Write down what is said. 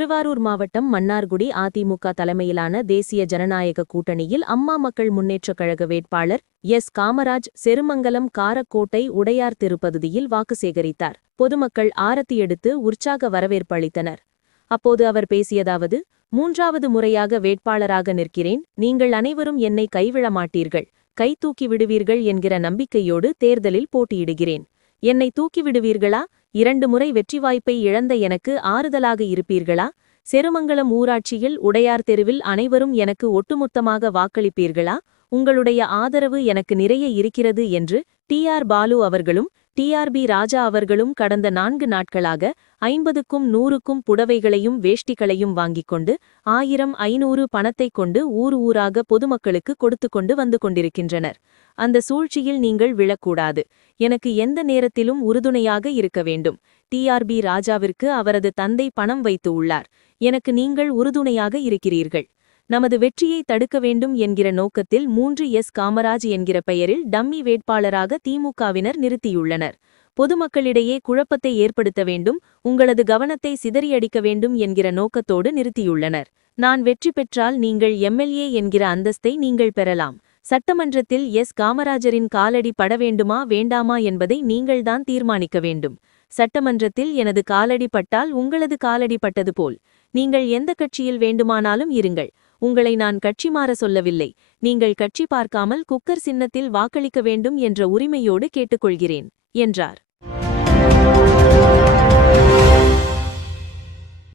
திருவாரூர் மாவட்டம் மன்னார்குடி அதிமுக தலைமையிலான தேசிய ஜனநாயக கூட்டணியில் அம்மா மக்கள் முன்னேற்றக் கழக வேட்பாளர் எஸ். காமராஜ் செருமங்கலம் காரக்கோட்டை உடையார் திருப்பகுதியில் வாக்கு சேகரித்தார். பொதுமக்கள் ஆரத்தி எடுத்து உற்சாக வரவேற்பு அளித்தனர். அப்போது அவர் பேசியதாவது: 3வது முறையாக வேட்பாளராக நிற்கிறேன். நீங்கள் அனைவரும் என்னை கைவிட மாட்டீர்கள், கை தூக்கி விடுவீர்கள் என்கிற நம்பிக்கையோடு தேர்தலில் போட்டியிடுகிறேன். என்னை தூக்கிவிடுவீர்களா? 2 முறை வெற்றி வாய்ப்பை இழந்த எனக்கு ஆறுதலாக இருப்பீர்களா? செருமங்கலம் ஊராட்சியில் உடையார் தெருவில் அனைவரும் எனக்கு ஒட்டுமொத்தமாக வாக்களிப்பீர்களா? உங்களுடைய ஆதரவு எனக்கு நிறைய இருக்கிறது என்று டி.ஆர். பாலு அவர்களும் டி.ஆர்.பி. ராஜா அவர்களும் கடந்த 4 நாட்களாக 50க்கும் 100க்கும் புடவைகளையும் வேஷ்டிகளையும் வாங்கிக் கொண்டு 1000 500 பணத்தைக் கொண்டு ஊர் ஊராக பொதுமக்களுக்கு கொடுத்துக்கொண்டு வந்து கொண்டிருக்கின்றனர். அந்த சூழ்ச்சியில் நீங்கள் விழக்கூடாது. எனக்கு எந்த நேரத்திலும் உறுதுணையாக இருக்க வேண்டும். டி.ஆர்.பி. ராஜாவிற்கு அவரது தந்தை பணம் வைத்து உள்ளார். எனக்கு நீங்கள் உறுதுணையாக இருக்கிறீர்கள். நமது வெற்றியை தடுக்க வேண்டும் என்கிற நோக்கத்தில் 3 எஸ். காமராஜ் என்கிற பெயரில் டம்மி வேட்பாளராக திமுகவினர் நிறுத்தியுள்ளனர். பொதுமக்களிடையே குழப்பத்தை ஏற்படுத்த வேண்டும், உங்களது கவனத்தை சிதறியடிக்க வேண்டும் என்கிற நோக்கத்தோடு நிறுத்தியுள்ளனர். நான் வெற்றி பெற்றால் நீங்கள் எம்எல்ஏ என்கிற அந்தஸ்தை நீங்கள் பெறலாம். சட்டமன்றத்தில் எஸ். காமராஜரின் காலடி பட வேண்டுமா வேண்டாமா என்பதை நீங்கள்தான் தீர்மானிக்க வேண்டும். சட்டமன்றத்தில் எனது காலடி பட்டால் உங்களது காலடி பட்டது போல். நீங்கள் எந்த கட்சியில் வேண்டுமானாலும் இருங்கள். உங்களை நான் கட்சி மாற சொல்லவில்லை. நீங்கள் கட்சி பார்க்காமல் குக்கர் சின்னத்தில் வாக்களிக்க வேண்டும் என்ற உரிமையோடு கேட்டுக்கொள்கிறேன் என்றார்.